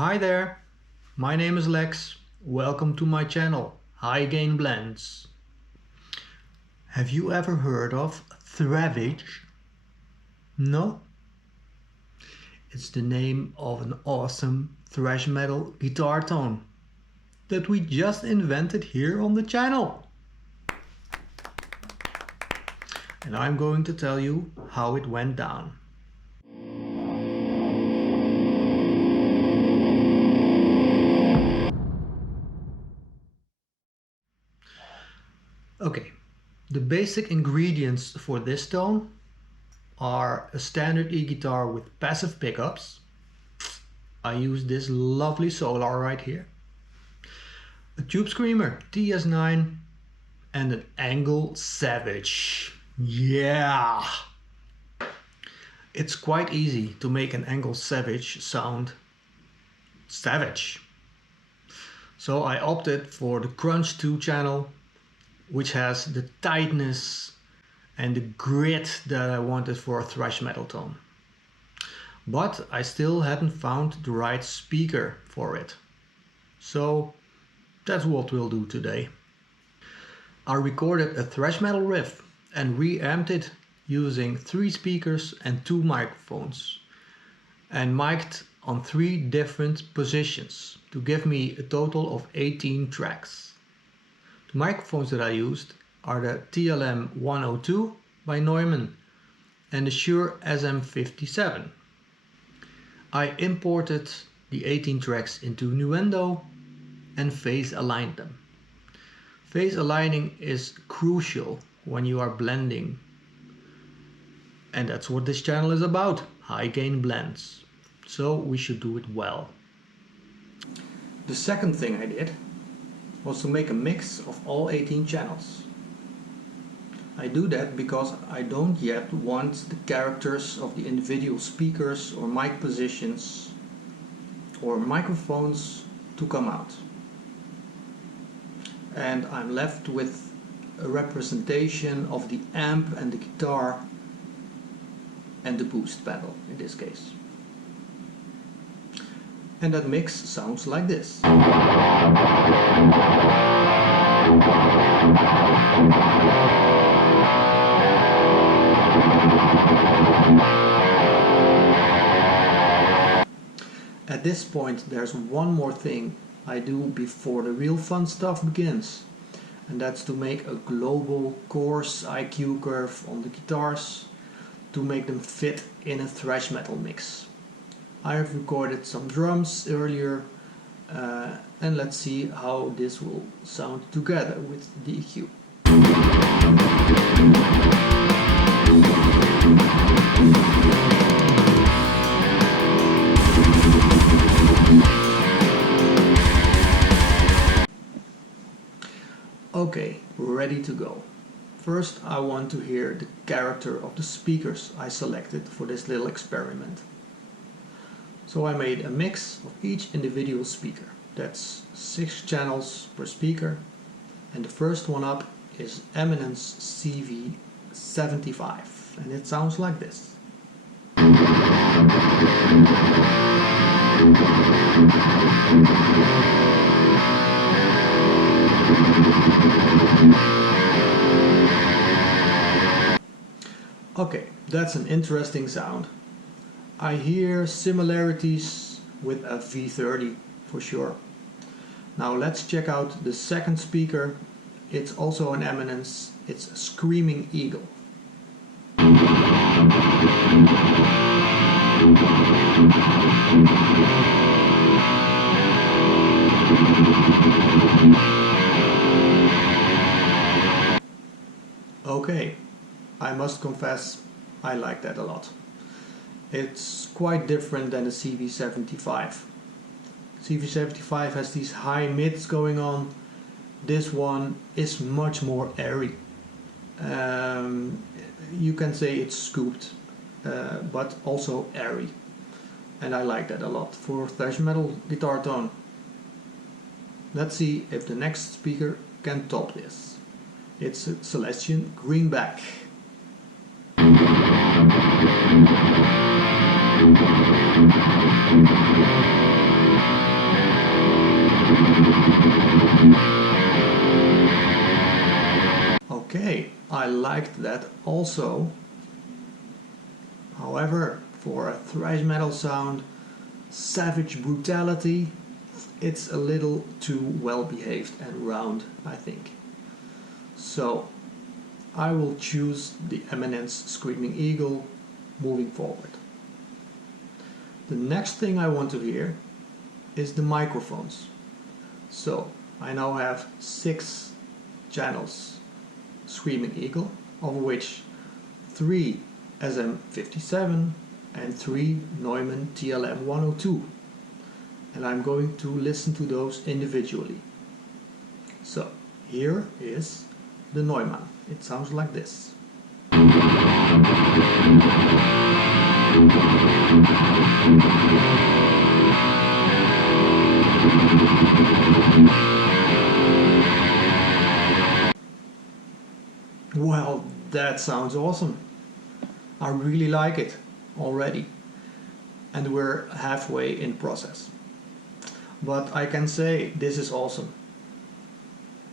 Hi there, my name is Lex. Welcome to my channel, High Gain Blends. Have you ever heard of Thrash? No? It's the name of an awesome thrash metal guitar tone that we just invented here on the channel. And I'm going to tell you how it went down. Okay, the basic ingredients for this tone are a standard e-guitar with passive pickups. I use this lovely Solar right here. A Tube Screamer TS9 and an Engl Savage. Yeah! It's quite easy to make an Engl Savage sound savage. So I opted for the Crunch 2 channel, which has the tightness and the grit that I wanted for a thrash metal tone. But I still hadn't found the right speaker for it. So that's what we'll do today. I recorded a thrash metal riff and reamped it using 3 speakers and 2 microphones, and mic'd on 3 different positions to give me a total of 18 tracks. The microphones that I used are the TLM-102 by Neumann and the Shure SM-57. I imported the 18 tracks into Nuendo and phase aligned them. Phase aligning is crucial when you are blending, and that's what this channel is about, high gain blends. So we should do it well. The second thing I did was to make a mix of all 18 channels. I do that because I don't yet want the characters of the individual speakers or mic positions or microphones to come out. And I'm left with a representation of the amp and the guitar and the boost pedal in this case. And that mix sounds like this. At this point there's one more thing I do before the real fun stuff begins, and that's to make a global coarse IQ curve on the guitars to make them fit in a thrash metal mix. I have recorded some drums earlier and let's see how this will sound together with the EQ. Okay, we're ready to go. First I want to hear the character of the speakers I selected for this little experiment. So I made a mix of each individual speaker. That's 6 channels per speaker, and the first one up is Eminence CV75, and it sounds like this. Okay, that's an interesting sound. I hear similarities with a V30 for sure. Now let's check out the second speaker. It's also an Eminence. It's a Screaming Eagle. Okay, I must confess I like that a lot. It's quite different than the CV75. CV75 has these high mids going on. This one is much more airy. You can say it's scooped, but also airy. And I like that a lot for thrash metal guitar tone. Let's see if the next speaker can top this. It's a Celestion Greenback. Okay, I liked that also. However, for a thrash metal sound, Savage brutality, it's a little too well behaved and round, I think. So I will choose the Eminence Screaming Eagle moving forward. The next thing I want to hear is the microphones. So I now have 6 channels Screaming Eagle, of which 3 SM-57 and 3 Neumann TLM-102. And I'm going to listen to those individually. So here is the Neumann. It sounds like this. Well, that sounds awesome. I really like it already. And we're halfway in process. But I can say this is awesome.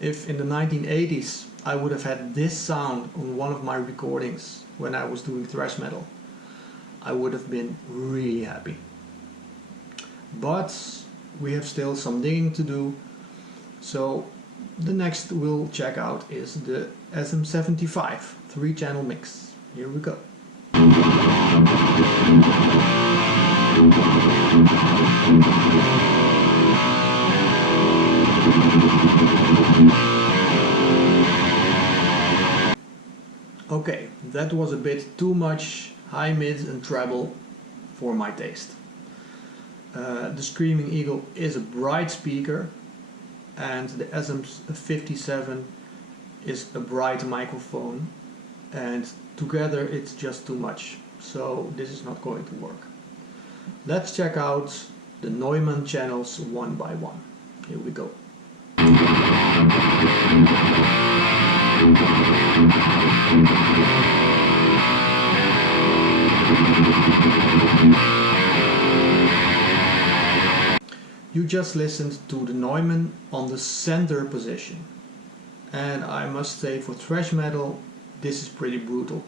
If in the 1980s I would have had this sound on one of my recordings when I was doing thrash metal, I would have been really happy. But we have still some digging to do, so the next we'll check out is the SM-75 3-channel mix. Here we go. Okay, that was a bit too much high mids and treble for my taste. The Screaming Eagle is a bright speaker and the SM-57 is a bright microphone, and together it's just too much, so this is not going to work. Let's check out the Neumann channels one by one. Here we go. You just listened to the Neumann on the center position, and I must say for thrash metal this is pretty brutal.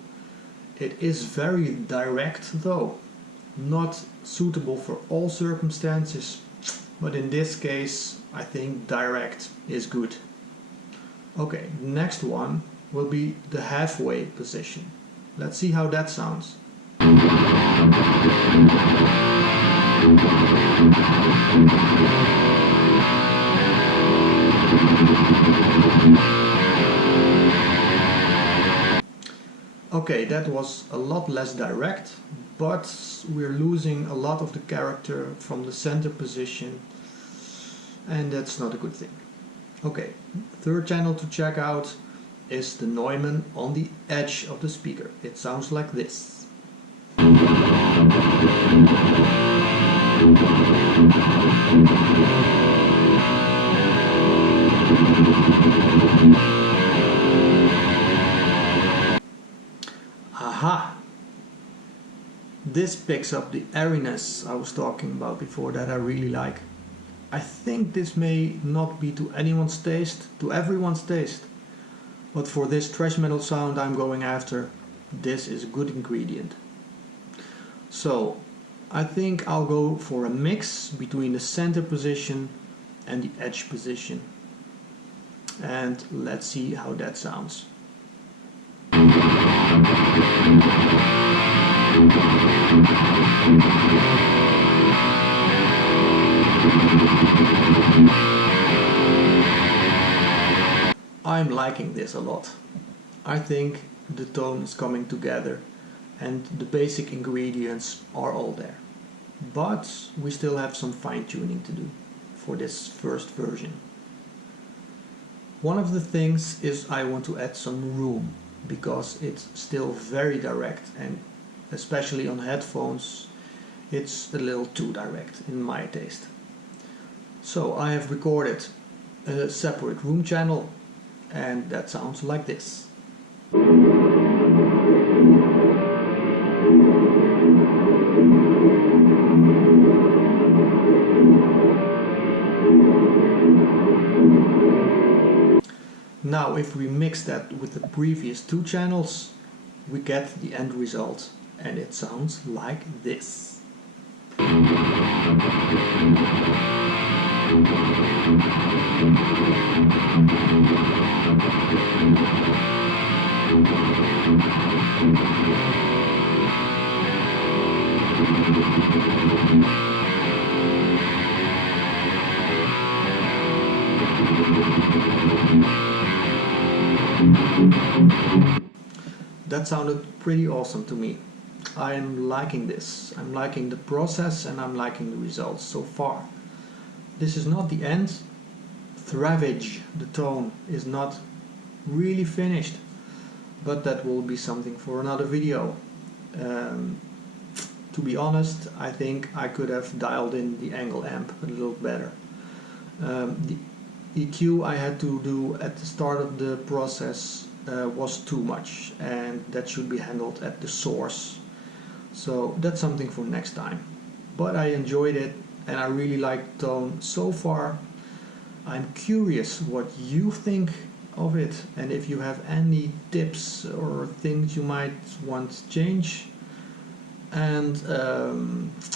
It is very direct though, not suitable for all circumstances, but in this case I think direct is good. Okay, next one will be the halfway position. Let's see how that sounds. Okay, that was a lot less direct, but we're losing a lot of the character from the center position, and that's not a good thing. Okay, third channel to check out is the Neumann on the edge of the speaker. It sounds like this. Aha! This picks up the airiness I was talking about before that I really like. I think this may not be to anyone's taste, to everyone's taste, but for this thrash metal sound I'm going after, this is a good ingredient. So I think I'll go for a mix between the center position and the edge position, and let's see how that sounds. I'm liking this a lot. I think the tone is coming together and the basic ingredients are all there. But we still have some fine tuning to do. for this first version. One of the things is I want to add some room, because it's still very direct, and especially on headphones it's a little too direct in my taste. So I have recorded a separate room channel, and that sounds like this. Now if we mix that with the previous two channels, we get the end result, and it sounds like this. That sounded pretty awesome to me. I'm liking this. I'm liking the process, and I'm liking the results so far. This is not the end. Thrash, the tone, is not really finished, but that will be something for another video. To be honest, I think I could have dialed in the Engl amp a little better. The EQ I had to do at the start of the process was too much, and that should be handled at the source. So that's something for next time. But I enjoyed it, and I really like the tone so far. I'm curious what you think of it, and if you have any tips or things you might want to change. And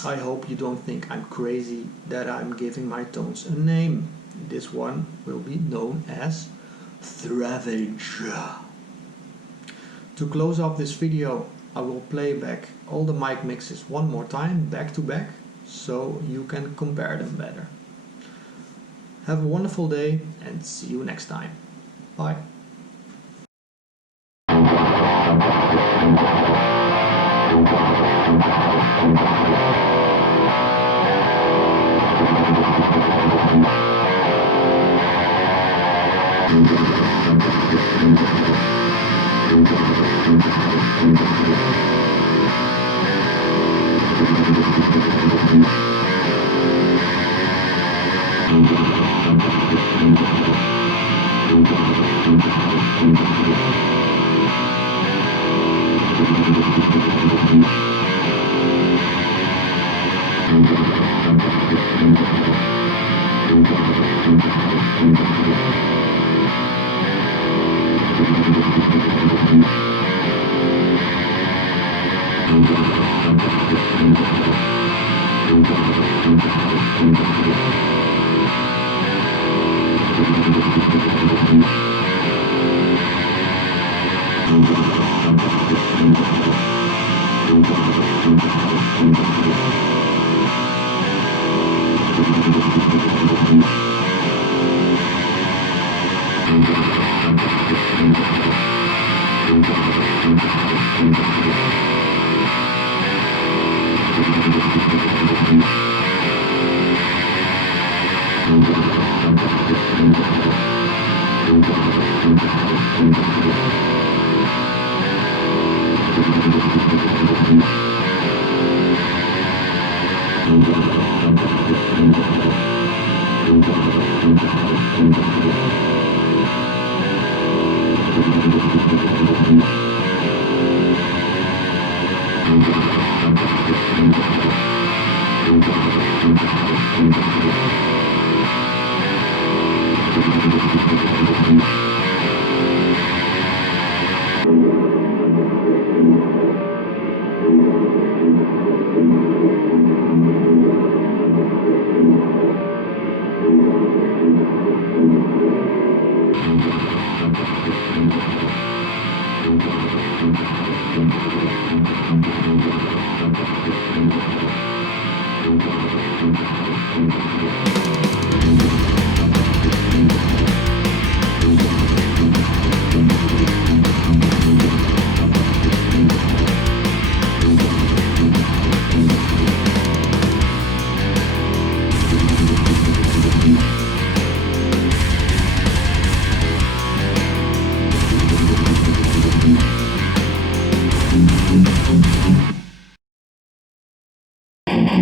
I hope you don't think I'm crazy that I'm giving my tones a name. This one will be known as Thrash. To close up this video, I will play back all the mic mixes one more time, back to back, so you can compare them better. Have a wonderful day, and see you next time. Bye.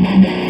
Thank you.